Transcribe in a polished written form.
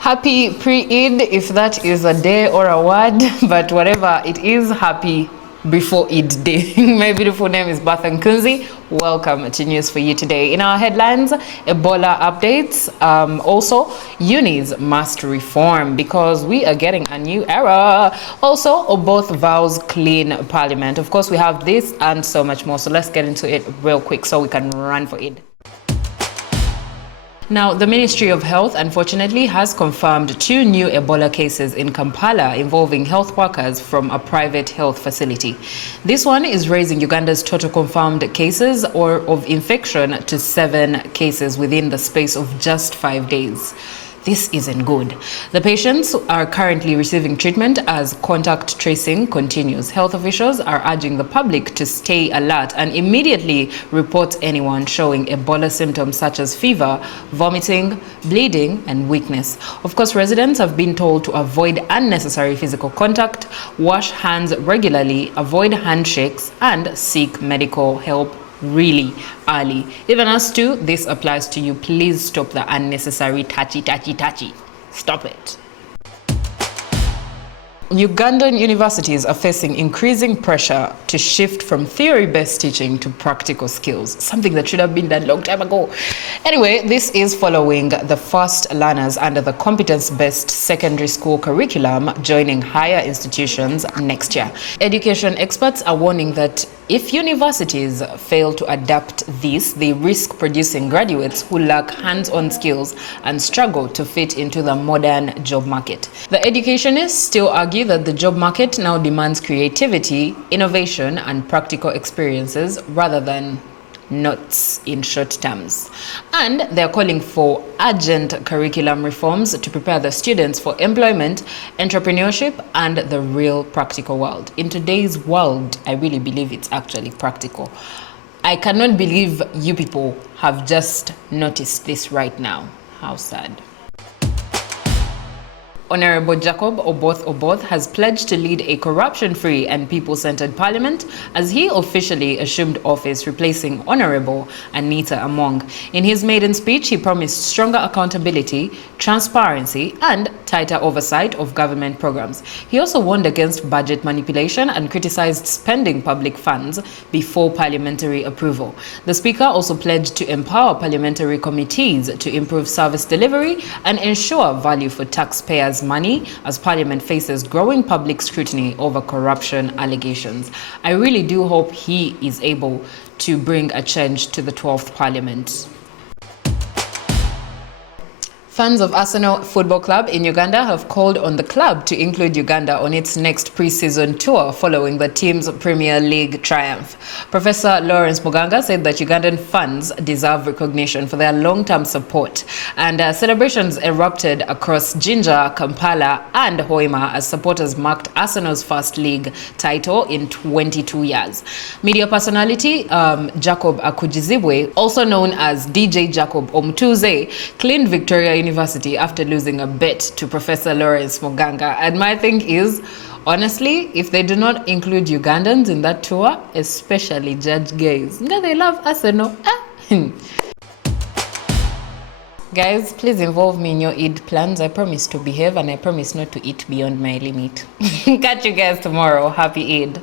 Happy pre-Eid, if that is a day or a word, but whatever it is, happy before Eid day. My beautiful name is Bath and Kunzi. Welcome to News for You today. In our headlines, Ebola updates. Also, UNIS must reform because we are getting a new era. Also, Oboth Vows clean parliament. Of course, we have this and so much more. So let's get into it real quick so we can run for it. Now, the Ministry of Health, unfortunately, has confirmed 2 new Ebola cases in Kampala involving health workers from a private health facility. This one is raising Uganda's total confirmed cases of infection to 7 cases within the space of just 5 days. This isn't good. The patients are currently receiving treatment as contact tracing continues. Health officials are urging the public to stay alert and immediately report anyone showing Ebola symptoms such as fever, vomiting, bleeding, and weakness. Of course, residents have been told to avoid unnecessary physical contact, wash hands regularly, avoid handshakes, and seek medical help really early. Even us too, this applies to you. Please stop the unnecessary touchy. Stop it. Ugandan universities are facing increasing pressure to shift from theory-based teaching to practical skills, something that should have been done a long time ago. Anyway, this is following the first learners under the competence-based secondary school curriculum joining higher institutions next year. Education experts are warning that if universities fail to adapt this, they risk producing graduates who lack hands-on skills and struggle to fit into the modern job market. The educationists still argue that the job market now demands creativity, innovation, and practical experiences rather than notes in short terms. And they're calling for urgent curriculum reforms to prepare the students for employment, entrepreneurship, and the real practical world. In today's world, I really believe it's actually practical. I cannot believe you people have just noticed this right now. How sad. Honorable Jacob Oboth Oboth has pledged to lead a corruption-free and people-centered parliament as he officially assumed office, replacing Honorable Anita Among. In his maiden speech, he promised stronger accountability, transparency, and tighter oversight of government programs. He also warned against budget manipulation and criticized spending public funds before parliamentary approval. The Speaker also pledged to empower parliamentary committees to improve service delivery and ensure value for taxpayers' money as Parliament faces growing public scrutiny over corruption allegations. I really do hope he is able to bring a change to the 12th Parliament. Fans of Arsenal Football Club in Uganda have called on the club to include Uganda on its next pre-season tour following the team's Premier League triumph. Professor Lawrence Muganga said that Ugandan fans deserve recognition for their long-term support, and celebrations erupted across Jinja, Kampala, and Hoima as supporters marked Arsenal's first league title in 22 years. Media personality Jacob Akujizibwe, also known as DJ Jacob Omtuze, cleaned Victoria University after losing a bet to Professor Lawrence Muganga. And my thing is, honestly, if they do not include Ugandans in that tour, especially Judge Gays, they love Arsenal. Guys, please involve me in your Eid plans. I promise to behave and I promise not to eat beyond my limit. Catch you guys tomorrow. Happy Eid.